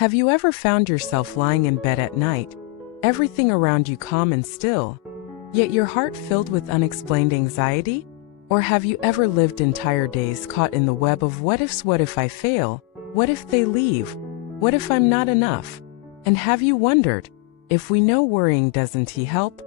Have you ever found yourself lying in bed at night, everything around you calm and still, yet your heart filled with unexplained anxiety? Or have you ever lived entire days caught in the web of what ifs? What if I fail? What if they leave? What if I'm not enough? And have you wondered, if we know worrying doesn't help,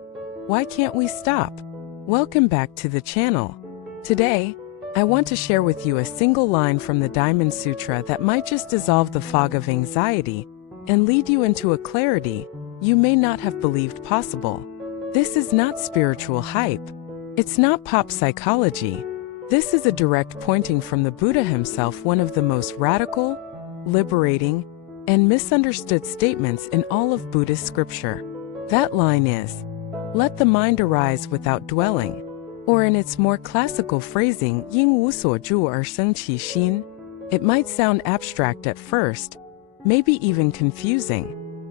why can't we stop? Welcome back to the channel. Today, I want to share with you a single line from the Diamond Sutra that might just dissolve the fog of anxiety and lead you into a clarity you may not have believed possible. This is not spiritual hype. It's not pop psychology. This is a direct pointing from the Buddha himself, one of the most radical, liberating, and misunderstood statements in all of Buddhist scripture. That line is, "Let the mind arise without dwelling," or in its more classical phrasing, 因无所住而生其心. It might sound abstract at first, maybe even confusing,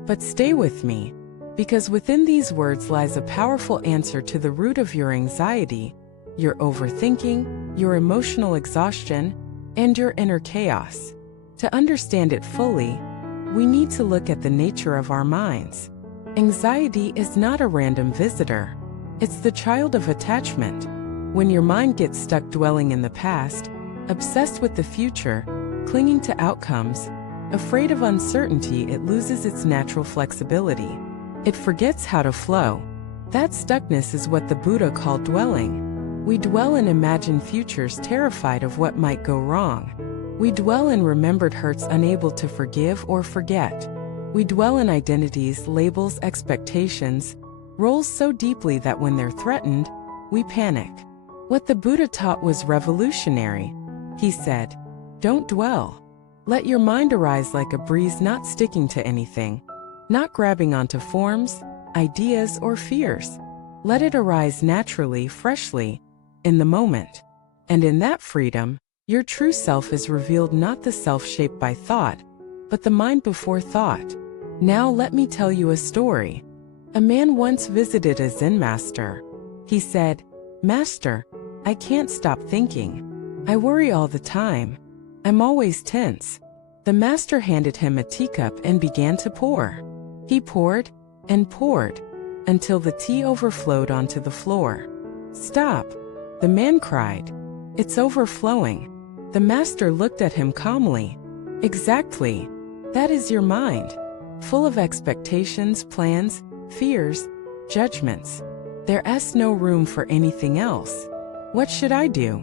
but stay with me, because within these words lies a powerful answer to the root of your anxiety, your overthinking, your emotional exhaustion, and your inner chaos. To understand it fully, we need to look at the nature of our minds. Anxiety is not a random visitor. It's the child of attachment. When your mind gets stuck dwelling in the past, obsessed with the future, clinging to outcomes, afraid of uncertainty, it loses its natural flexibility. It forgets how to flow. That stuckness is what the Buddha called dwelling. We dwell in imagined futures, terrified of what might go wrong. We dwell in remembered hurts, unable to forgive or forget. We dwell in identities, labels, expectations, roles so deeply that when they're threatened, we panic. What the Buddha taught was revolutionary. He said, "Don't dwell. Let your mind arise like a breeze, not sticking to anything, not grabbing onto forms, ideas, or fears. Let it arise naturally, freshly, in the moment. And in that freedom, your true self is revealed, not the self shaped by thought, but the mind before thought." Now let me tell you a story. A man once visited a Zen master. He said, "Master, I can't stop thinking. I worry all the time. I'm always tense." The master handed him a teacup and began to pour. He poured and poured until the tea overflowed onto the floor. "Stop!" the man cried. "It's overflowing." The master looked at him calmly. "Exactly. That is your mind, full of expectations, plans, fears, judgments. There's no room for anything else. What should I do?"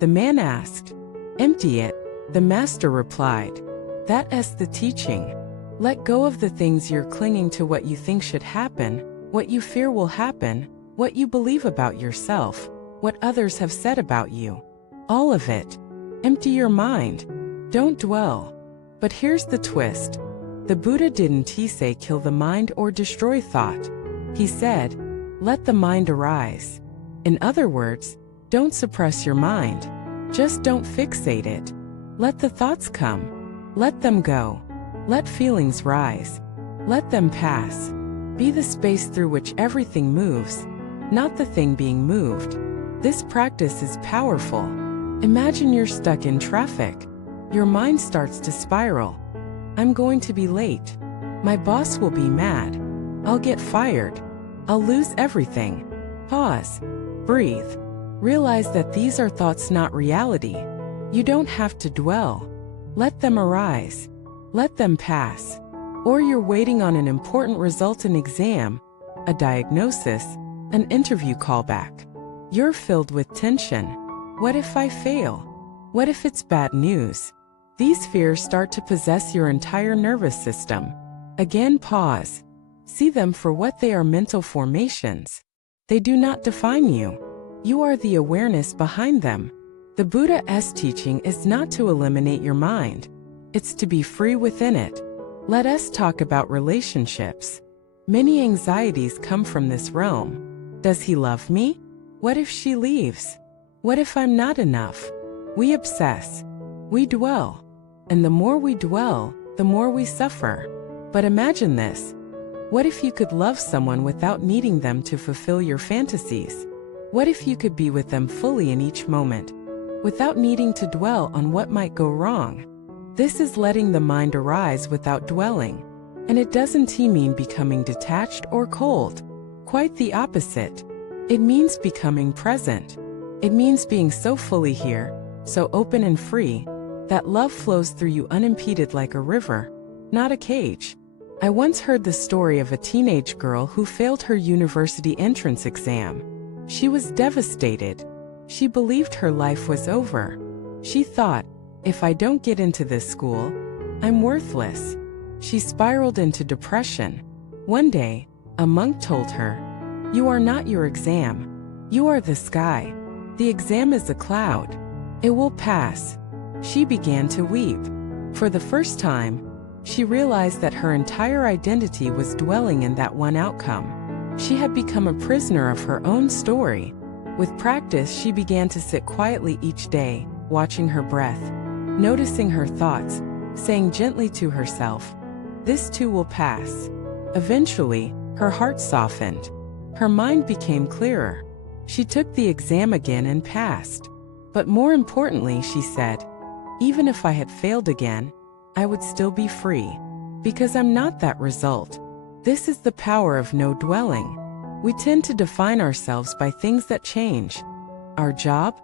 the man asked. "Empty it," the master replied. That's the teaching. Let go of the things you're clinging to, what you think should happen, what you fear will happen, what you believe about yourself, what others have said about you. All of it. Empty your mind. Don't dwell. But here's the twist. The Buddha didn't say kill the mind or destroy thought. He said, let the mind arise. In other words, don't suppress your mind. Just don't fixate it. Let the thoughts come. Let them go. Let feelings rise. Let them pass. Be the space through which everything moves, not the thing being moved. This practice is powerful. Imagine you're stuck in traffic. Your mind starts to spiral. I'm going to be late. My boss will be mad. I'll get fired. I'll lose everything. Pause. Breathe. Realize that these are thoughts, not reality. You don't have to dwell. Let them arise. Let them pass. Or you're waiting on an important result, an exam, a diagnosis, an interview callback. You're filled with tension. What if I fail? What if it's bad news? These fears start to possess your entire nervous system. Again, pause. See them for what they are: mental formations. They do not define you. You are the awareness behind them. The Buddha's teaching is not to eliminate your mind. It's to be free within it. Let us talk about relationships. Many anxieties come from this realm. Does he love me? What if she leaves? What if I'm not enough? We obsess. We dwell. And the more we dwell, the more we suffer. But imagine this. What if you could love someone without needing them to fulfill your fantasies? What if you could be with them fully in each moment, without needing to dwell on what might go wrong? This is letting the mind arise without dwelling. And it doesn't mean becoming detached or cold. Quite the opposite. It means becoming present. It means being so fully here, so open and free, that love flows through you unimpeded like a river, not a cage. I once heard the story of a teenage girl who failed her university entrance exam. She was devastated. She believed her life was over. She thought, if I don't get into this school, I'm worthless. She spiraled into depression. One day, a monk told her, "You are not your exam. You are the sky. The exam is a cloud. It will pass." She began to weep. For the first time, she realized that her entire identity was dwelling in that one outcome. She had become a prisoner of her own story. With practice, she began to sit quietly each day, watching her breath, noticing her thoughts, saying gently to herself, "This too will pass." Eventually, her heart softened. Her mind became clearer. She took the exam again and passed. But more importantly, she said, "Even if I had failed again, I would still be free. Because I'm not that result." This is the power of no dwelling. We tend to define ourselves by things that change. Our job,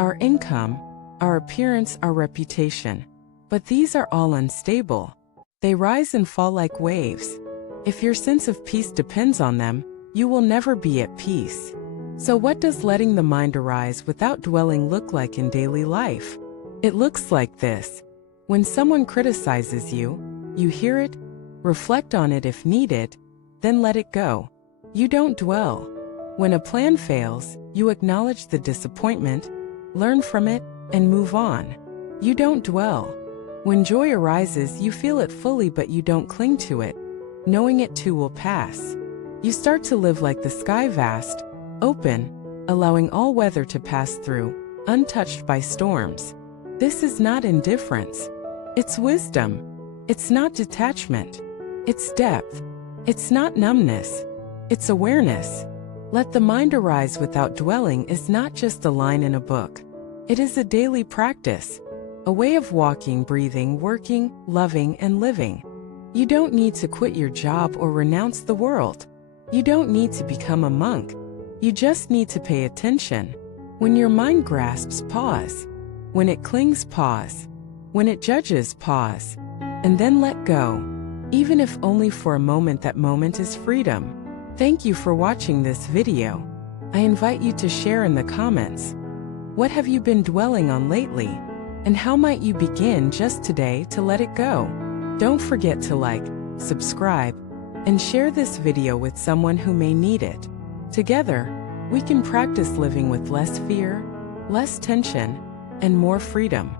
our income, our appearance, our reputation. But these are all unstable. They rise and fall like waves. If your sense of peace depends on them, you will never be at peace. So what does letting the mind arise without dwelling look like in daily life? It looks like this. When someone criticizes you, you hear it, reflect on it if needed, then let it go. You don't dwell. When a plan fails, you acknowledge the disappointment, learn from it, and move on. You don't dwell. When joy arises, you feel it fully, but you don't cling to it, knowing it too will pass. You start to live like the sky, vast, open, allowing all weather to pass through, untouched by storms. This is not indifference. It's wisdom. It's not detachment. It's depth. It's not numbness. It's awareness. Let the mind arise without dwelling is not just a line in a book. It is a daily practice, a way of walking, breathing, working, loving, and living. You don't need to quit your job or renounce the world. You don't need to become a monk. You just need to pay attention. When your mind grasps, pause. When it clings, pause. When it judges, pause. And then let go. Even if only for a moment, that moment is freedom. Thank you for watching this video. I invite you to share in the comments. What have you been dwelling on lately? And how might you begin just today to let it go? Don't forget to like, subscribe, and share this video with someone who may need it. Together, we can practice living with less fear, less tension, and more freedom.